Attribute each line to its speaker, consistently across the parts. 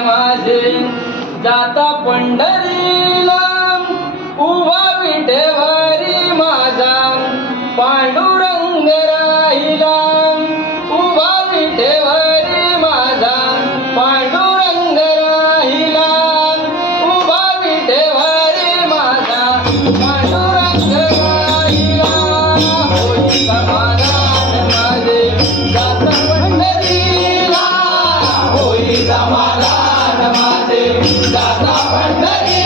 Speaker 1: माझे. जाता पंढरीला उभा विटेवरी माझा. पांडुरंग राहिला उभा विटेवरी माझा. पांडुरंग राहिला उभा विटेवरी माझा. पांडू दादा पंढरी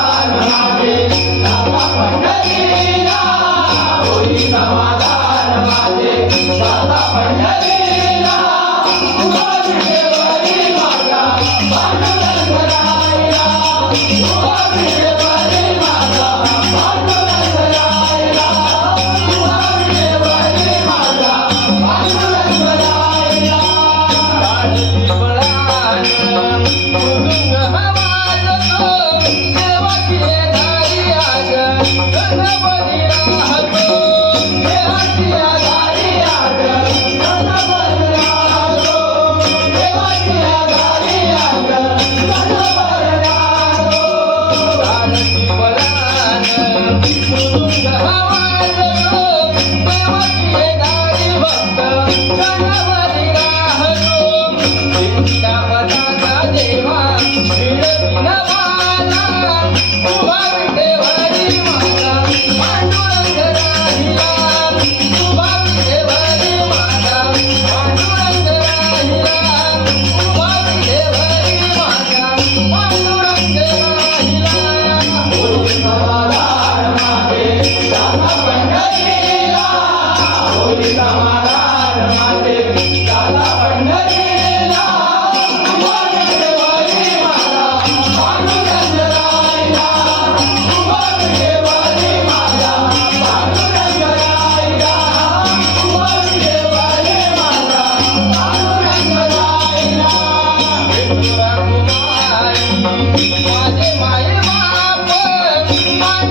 Speaker 1: पंढरीला गणपति Bye.